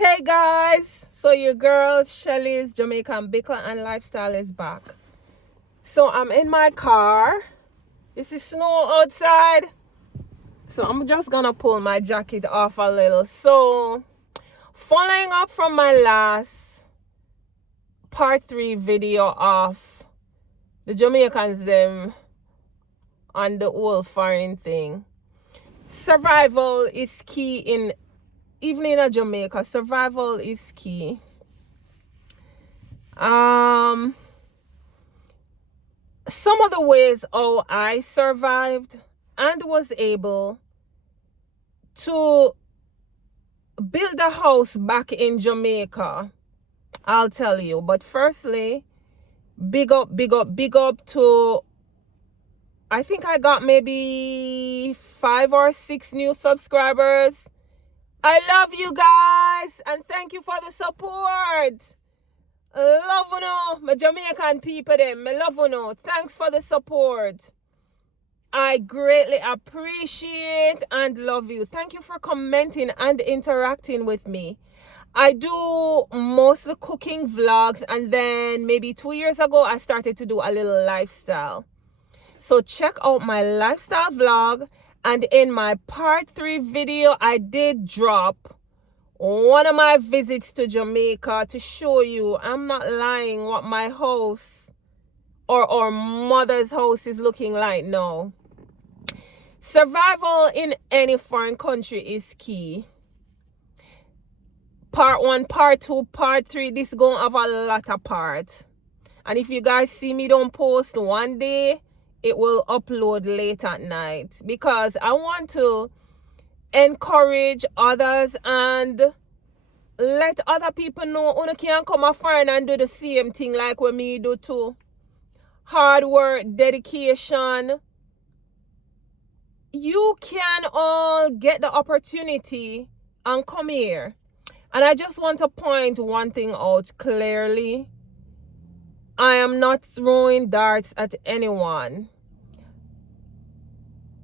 Hey guys, so your girl Shelly's Jamaican Bickle and Lifestyle is back. So I'm in my car. This is snow outside. So I'm just gonna pull my jacket off a little. So following up from my last part 3 video of the Jamaicans them on the whole foreign thing. Survival is key in even in a Jamaica. Survival is key. Some of the ways how I survived and was able to build a house back in Jamaica, I'll tell you. But firstly, big up to, I think I got maybe 5 or 6 new subscribers. I love you guys and thank you for the support. Love you know, my Jamaican people them. I love you know. Thanks for the support. I greatly appreciate and love you. Thank you for commenting and interacting with me. I do most of the cooking vlogs, and then maybe 2 years ago I started to do a little lifestyle. So check out my lifestyle vlog, and in my part 3 video I did drop one of my visits to Jamaica to show you, I'm not lying, what my house or mother's house is looking like now. Survival in any foreign country is key. Part 1, part 2, part 3, this gonna have a lot of parts. And if you guys see me don't post one day, it will upload late at night, because I want to encourage others and let other people know you can come a foreign and do the same thing like what me do too. Hard work, dedication. You can all get the opportunity and come here. And I just want to point one thing out clearly. I am not throwing darts at anyone.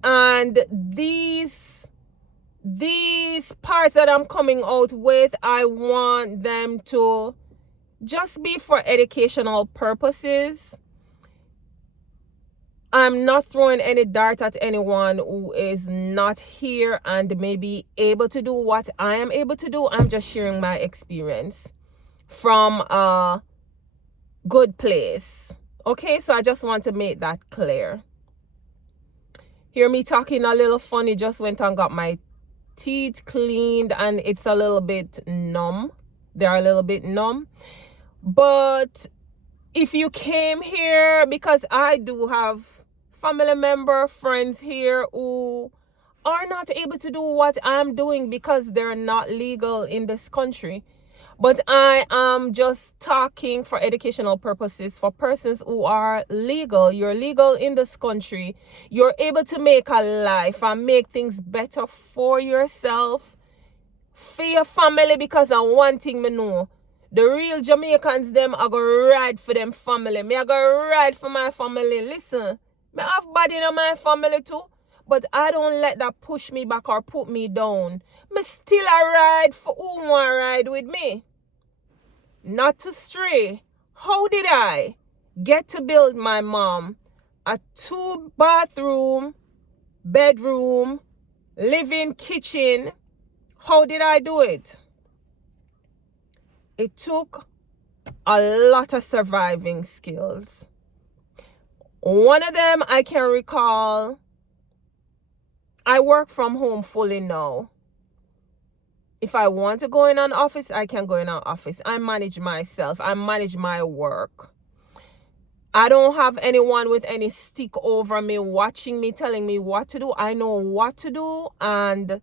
And these parts that I'm coming out with, I want them to just be for educational purposes. I'm not throwing any dart at anyone who is not here and may be able to do what I am able to do. I'm just sharing my experience from a good place. Okay, so I just want to make that clear. Hear me talking a little funny, just went and got my teeth cleaned and it's a little bit numb. They're a little bit numb. But if you came here, because I do have family member, friends here who are not able to do what I'm doing because they're not legal in this country. But I am just talking for educational purposes for persons who are legal. You're legal in this country. You're able to make a life and make things better for yourself, for your family, because of one thing me know. The real Jamaicans, them, are going to ride for them family. Me are going to ride for my family. Listen, me have body in my family too. But I don't let that push me back or put me down. Me still a ride for who want to ride with me. Not to stray. How did I get to build my mom a 2-bathroom, bedroom, living, kitchen? How did I do it? It took a lot of surviving skills. One of them I can recall, I work from home fully now. If I want to go in an office, I can go in an office. I manage myself. I manage my work. I don't have anyone with any stick over me, watching me, telling me what to do. I know what to do. And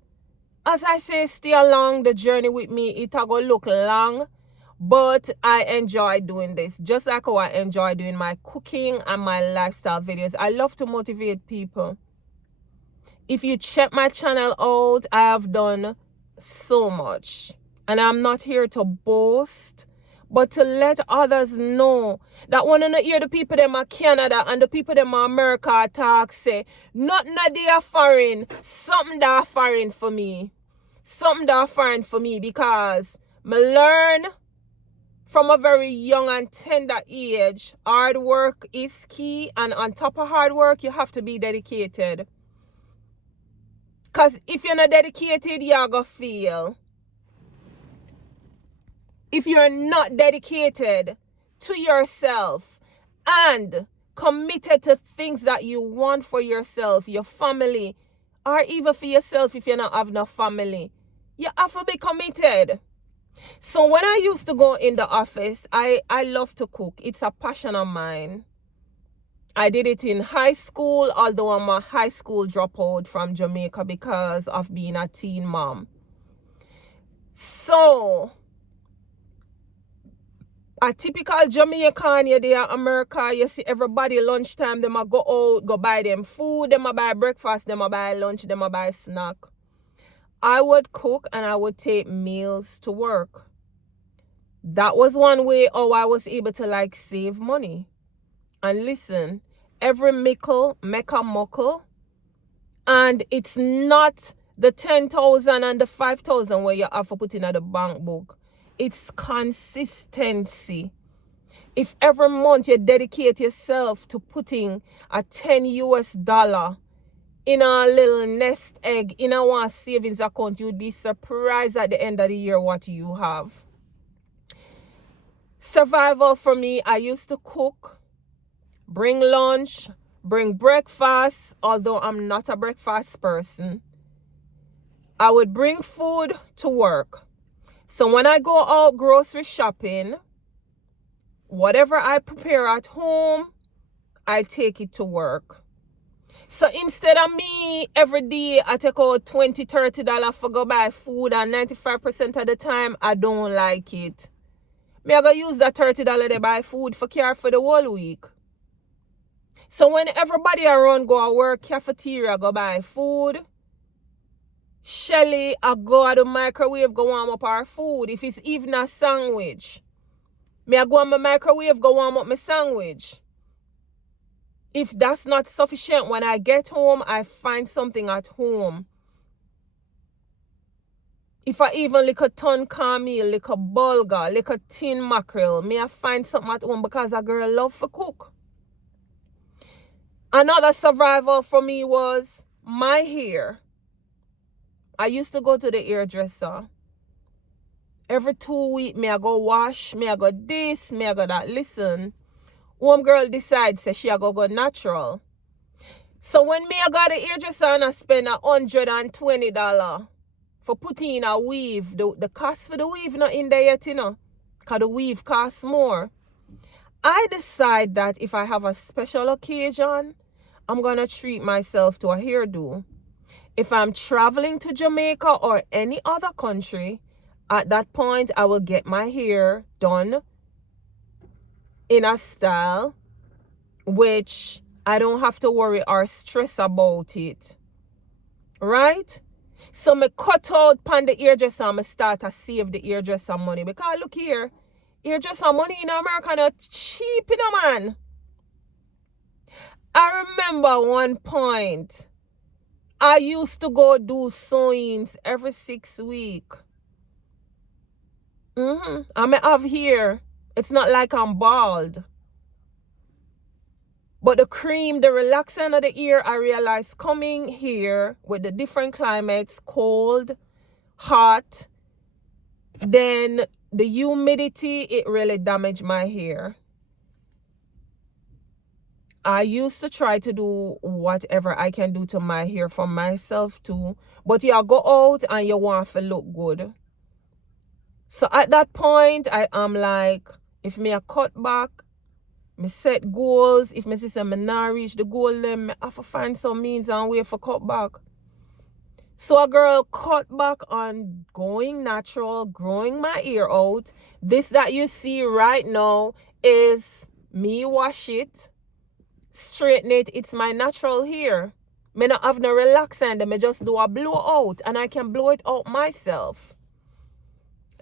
as I say, stay along the journey with me. It'll go look long, but I enjoy doing this. Just like how I enjoy doing my cooking and my lifestyle videos. I love to motivate people. If you check my channel out, I have done so much. And I'm not here to boast, but to let others know that when you hear the people them are Canada and the people them are America talk, say, nothing that they are foreign, something that are foreign for me. Something that are foreign for me, because Me learn from a very young and tender age, hard work is key, and on top of hard work, you have to be dedicated. Because if you're not dedicated, you're going to fail. If you're not dedicated to yourself and committed to things that you want for yourself, your family, or even for yourself if you not have no family, you have to be committed. So when I used to go in the office, I love to cook. It's a passion of mine. I did it in high school, although I'm a high school dropout from Jamaica because of being a teen mom. So a typical Jamaican, you there in America, you see everybody lunchtime, them a go out, go buy them food, them a buy breakfast, them a buy lunch, them a buy snack. I would cook and I would take meals to work. That was one way how I was able to like save money. And listen, every mickle make a muckle. And it's not the 10,000 and the 5,000 where you have to put in at the bank book. It's consistency. If every month you dedicate yourself to putting a 10 US dollar in a little nest egg in a one savings account, you'd be surprised at the end of the year what you have. Survival for me, I used to cook, bring lunch, bring breakfast, although I'm not a breakfast person. I would bring food to work. So when I go out grocery shopping, whatever I prepare at home, I take it to work. So instead of me, every day I take out $20, $30 for go buy food, and 95% of the time, I don't like it. Me I go use that $30 to buy food for care for the whole week. So when everybody around go to work, cafeteria go buy food, Shelly, I go to the microwave, go warm up our food. If it's even a sandwich, me I go on my microwave, go warm up my sandwich. If that's not sufficient, when I get home, I find something at home. If I even lick a ton cornmeal, lick a bulgur, lick a tin mackerel, me I find something at home because a girl love to cook. Another survival for me was my hair. I used to go to the hairdresser. Every 2 weeks, me I go wash, me I go this, me I go that. Listen, one girl decides say she a go natural. So when me I got the hairdresser and I spend $120 for putting in a weave, the cost for the weave not in there yet, you know, because the weave costs more. I decide that if I have a special occasion, I'm going to treat myself to a hairdo. If I'm traveling to Jamaica or any other country, at that point, I will get my hair done in a style which I don't have to worry or stress about it. Right? So me cut out on the hairdresser and I start to save the hairdresser money. Because look here, hairdresser money in America not cheap, you know, man. I remember one point, I used to go do sewings every 6 weeks. I may have hair. It's not like I'm bald. But the cream, the relaxant of the ear, I realized coming here with the different climates, cold, hot, then the humidity, it really damaged my hair. I used to try to do whatever I can do to my hair for myself too. But you go out and you want to look good. So at that point, I am like, if me a cut back, me set goals. If me see say me not reach the goal, then me have to find some means and way for cut back. So a girl cut back on going natural, growing my hair out. This that you see right now is me wash it, straighten it. It's my natural hair. Me not have no relaxant. Me just do a blowout and I can blow it out myself.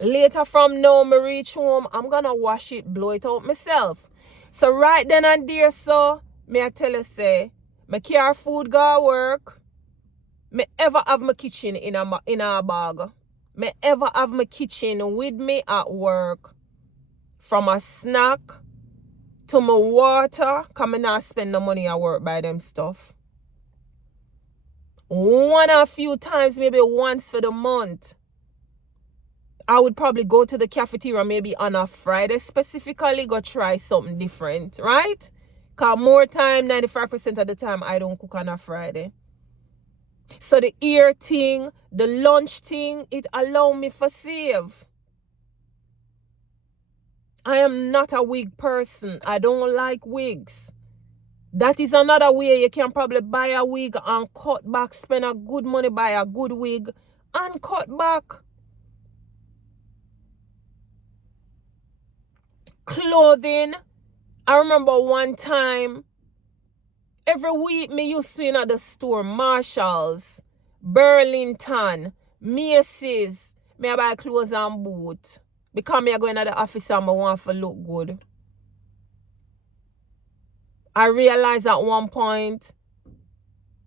Later from now, me reach home, I'm gonna wash it, blow it out myself. So right then and there, so me I tell you say, me carry food go work. Me ever have my kitchen in a bag. Me ever have my kitchen with me at work. From a snack to my water. Cause me not spend no money at work by them stuff. One or a few times, maybe once for the month, I would probably go to the cafeteria maybe on a Friday specifically, go try something different, right? Because more time, 95% of the time, I don't cook on a Friday. So the ear thing, the lunch thing, it allow me for save. I am not a wig person. I don't like wigs. That is another way you can probably buy a wig and cut back, spend a good money, buy a good wig and cut back. Clothing. I remember one time, every week me used to at the store, Marshalls, Burlington, Macy's, me I buy clothes and boots. Because me I go into the office and I want to look good. I realized at one point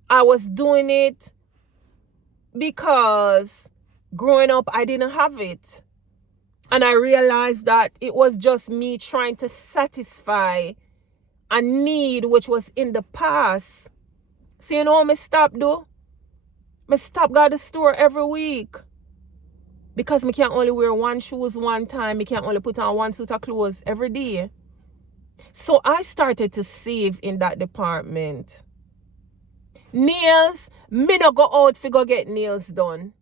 I was doing it because growing up I didn't have it. And I realized that it was just me trying to satisfy a need which was in the past. So you know what I stop do? I stop go to the store every week. Because I can't only wear one shoes one time. I can't only put on one suit of clothes every day. So I started to save in that department. Nails, me not go out to go get nails done.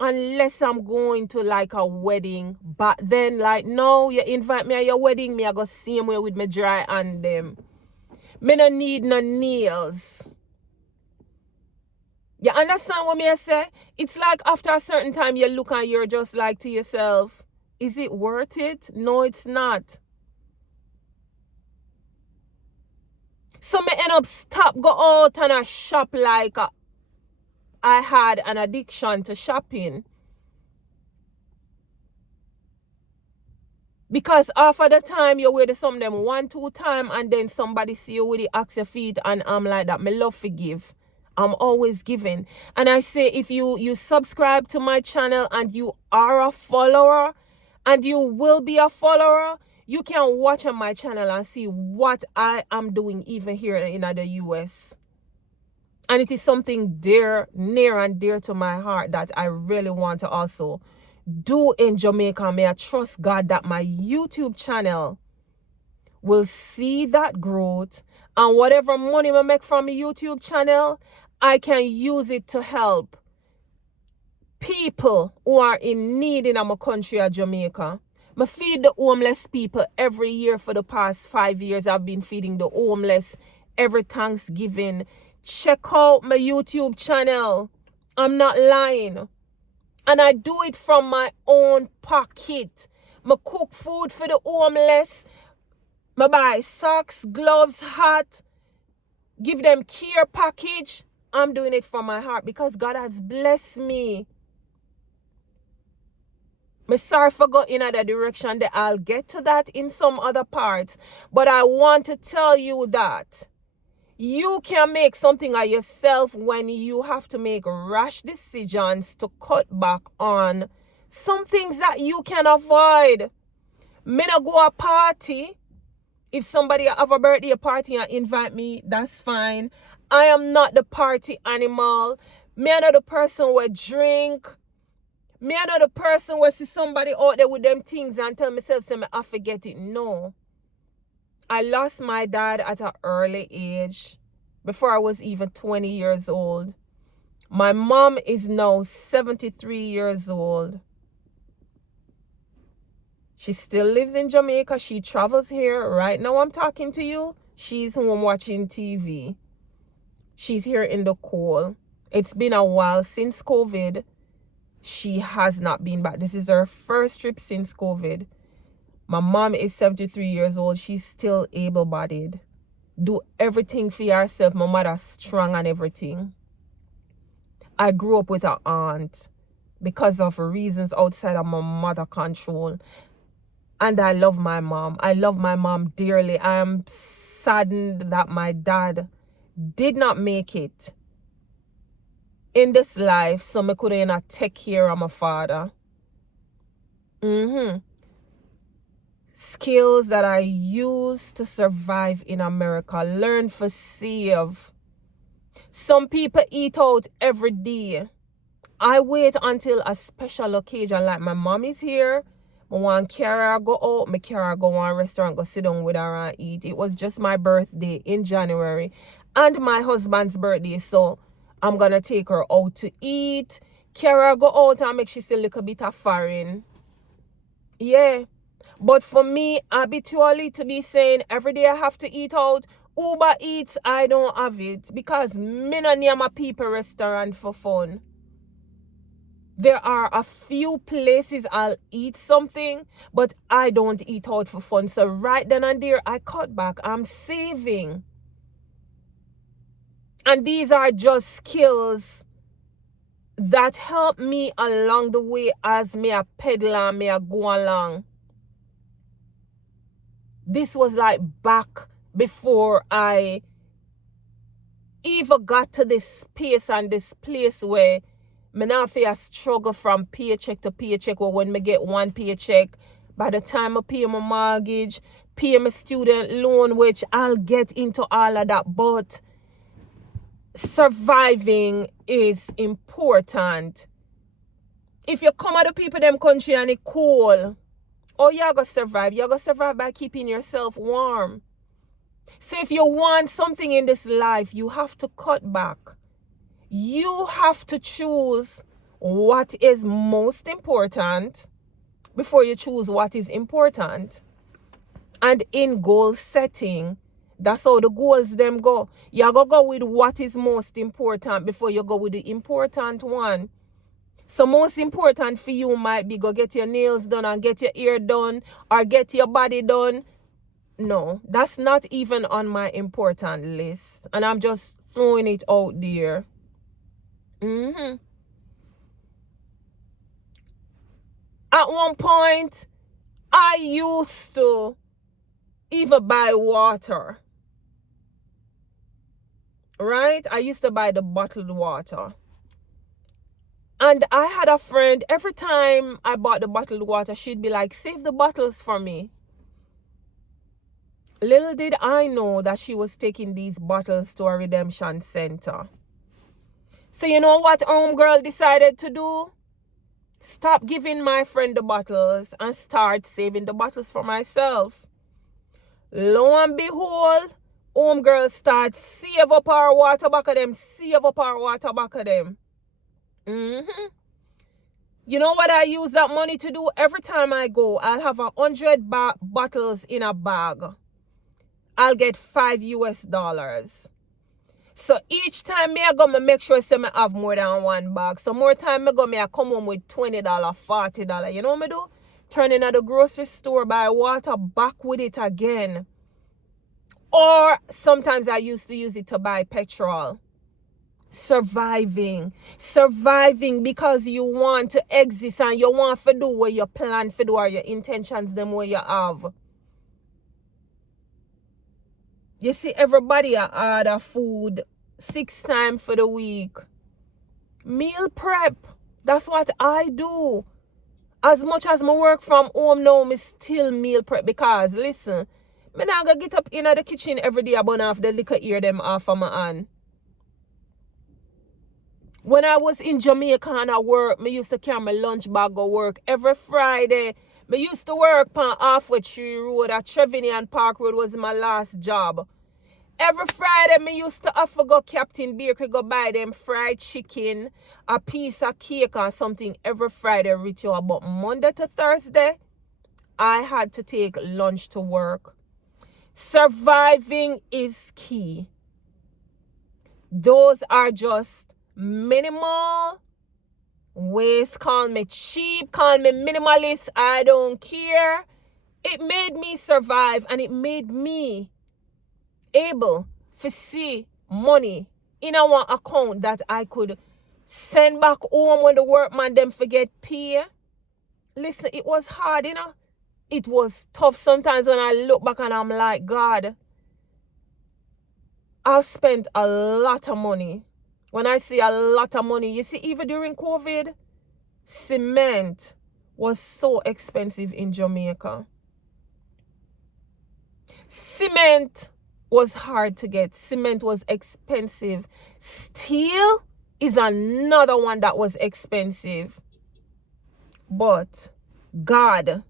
Unless I'm going to like a wedding. But then like, no, you invite me at your wedding, me I go same way with my dry and them. Me no need no nails. You understand what me I say? It's like after a certain time you look and you're just like to yourself, is it worth it? No, it's not. So me end up stop go out and I shop like I had an addiction to shopping. Because half of the time you wear the some them 1-2 times and then somebody see you with the axe your feet and I'm like that. Me love forgive. I'm always giving. And I say if you subscribe to my channel and you are a follower and you will be a follower, you can watch on my channel and see what I am doing even here in the US. And it is something dear, near and dear to my heart that I really want to also do in Jamaica. May I trust God that my YouTube channel will see that growth, and whatever money I make from my YouTube channel, I can use it to help people who are in need in our country of Jamaica. I feed the homeless people every year for the past 5 years. I've been feeding the homeless every Thanksgiving. Check out my YouTube channel. I'm not lying. And I do it from my own pocket. I cook food for the homeless. I buy socks, gloves, hat. Give them care package. I'm doing it from my heart because God has blessed me. I'm sorry for going in that direction. That I'll get to that in some other parts. But I want to tell you that you can make something of yourself when you have to make rash decisions to cut back on some things that you can avoid. Me not go a party. If somebody have a birthday party and invite me, that's fine. I am not the party animal. Me am not the person who drink. Me am not the person who see somebody out there with them things and tell myself, say, I forget it. No. I lost my dad at an early age, before I was even 20 years old. My mom is now 73 years old. She still lives in Jamaica. She travels here. Right now I'm talking to you. She's home watching TV. She's here in the cold. It's been a while since COVID. She has not been back. This is her first trip since COVID. My mom is 73 years old. She's still able-bodied. Do everything for herself. My mother's strong and everything. I grew up with an aunt because of reasons outside of my mother's control. And I love my mom. I love my mom dearly. I am saddened that my dad did not make it in this life so me could not take care of my father. Skills that I use to survive in America. Learn for save. Some people eat out every day. I wait until a special occasion, like my mom is here. I want Kara go out, my Kara go on restaurant, go sit down with her and eat. It was just my birthday in January and my husband's birthday, so I'm gonna take her out to eat. Kara go out and make she still a little bit of foreign. Yeah. But for me, habitually to be saying every day I have to eat out, Uber Eats, I don't have it because me no near my people restaurant for fun. There are a few places I'll eat something, but I don't eat out for fun. So right then and there, I cut back. I'm saving. And these are just skills that help me along the way as me a peddle and me a go along. This was like back before I even got to this space and this place where me not feel struggle from paycheck to paycheck, or when me get one paycheck, by the time I pay my mortgage, pay my student loan, which I'll get into all of that, but surviving is important. If you come out of people them country and it cold, oh, you're gonna survive. You're gonna survive by keeping yourself warm. So if you want something in this life, you have to cut back. You have to choose what is most important before you choose what is important. And in goal setting, that's how the goals them go. You gotta go with what is most important before you go with the important one. So most important for you might be go get your nails done and get your hair done or get your body done. No, that's not even on my important list. And I'm just throwing it out there. At one point, I used to even buy water. Right? I used to buy the bottled water. And I had a friend, every time I bought the bottled water, she'd be like, save the bottles for me. Little did I know that she was taking these bottles to a redemption center. So you know what homegirl decided to do? Stop giving my friend the bottles and start saving the bottles for myself. Lo and behold, homegirl starts save up our water back of them, save up our water back of them. You know what I use that money to do? Every time I go, I'll have 100 bottles in a bag. I'll get $5. So each time I go, I make sure I have more than one bag. So more time I go, I come home with $20, $40. You know what I do? Turn in at the grocery store, buy water, back with it again. Or sometimes I used to use it to buy petrol. Surviving because you want to exist and you want to do what you plan for do or your intentions them what you have. You see, everybody order food 6 times for the week. Meal prep, that's what I do. As much as I work from home now, I still meal prep because listen, I'm not gonna get up in the kitchen every day and burn off the liquor ear them off of my hand. When I was in Jamaica and I work, I used to carry my lunch bag go work every Friday. I used to work on Halfway Tree Road at Trevinian Park Road was my last job. Every Friday, I used to have to go Captain Bakery, go buy them fried chicken, a piece of cake or something every Friday ritual. But Monday to Thursday, I had to take lunch to work. Surviving is key. Those are just minimal ways. Call me cheap, call me minimalist, I don't care. It made me survive and it made me able to see money in our account that I could send back home when the workman them forget pay. Listen, it was hard, you know. It was tough sometimes when I look back and I'm like, God, I've spent a lot of money When I see a lot of money, you see, even during COVID, cement was so expensive in Jamaica. Cement was hard to get. Cement was expensive. Steel is another one that was expensive. But God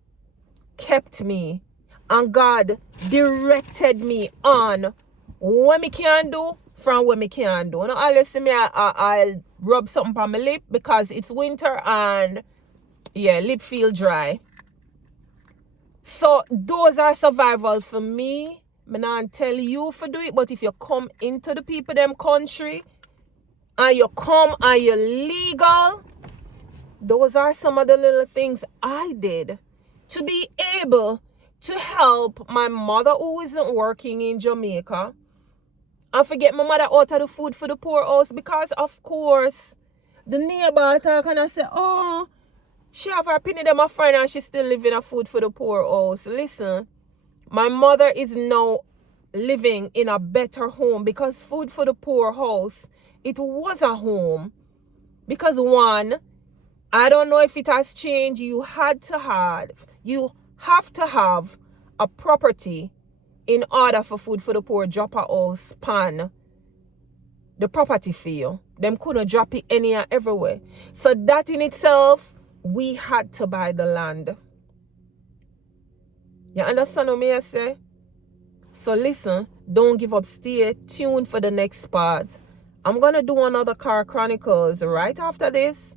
kept me, and God directed me on what me can do from what me can do. Now, always see me, I'll rub something on my lip because it's winter and yeah, lip feel dry. So those are survival for me. I not tell you for do it, but if you come into the people them country and you come and you're legal, those are some of the little things I did to be able to help my mother who isn't working in Jamaica and forget my mother out of the food for the poor house, because of course the neighbor talk and I say, oh, she have her penny them a friend and she still living a food for the poor house. Listen, my mother is now living in a better home, because food for the poor house, it was a home. Because one, I don't know if it has changed. You have to have a property in order for food for the poor drop a house span the property fee. Them couldn't drop it anywhere everywhere. So that in itself, we had to buy the land. You understand what me I say? So listen, don't give up. Stay tuned for the next part. I'm gonna do another Car Chronicles right after this.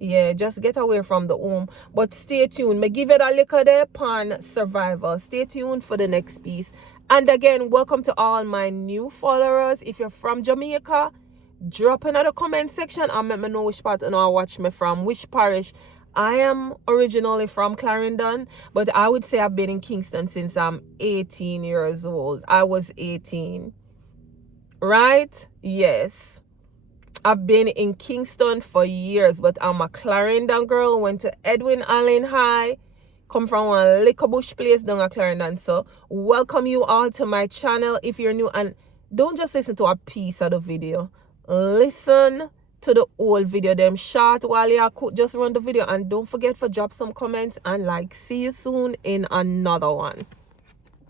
Yeah, just get away from the home. But stay tuned. Me give it a little there upon survival. Stay tuned for the next piece. And again, welcome to all my new followers. If you're from Jamaica, drop in the comment section and let me know which part you know watch me from, which parish. I am originally from Clarendon, but I would say I've been in Kingston since I'm 18 years old. I was 18. Right? Yes. I've been in Kingston for years, but I'm a Clarendon girl. Went to Edwin Allen High. Come from one little bush place down at Clarendon. So welcome you all to my channel. If you're new, and don't just listen to a piece of the video. Listen to the whole video. Them short while you could just run the video. And don't forget to drop some comments and like. See you soon in another one.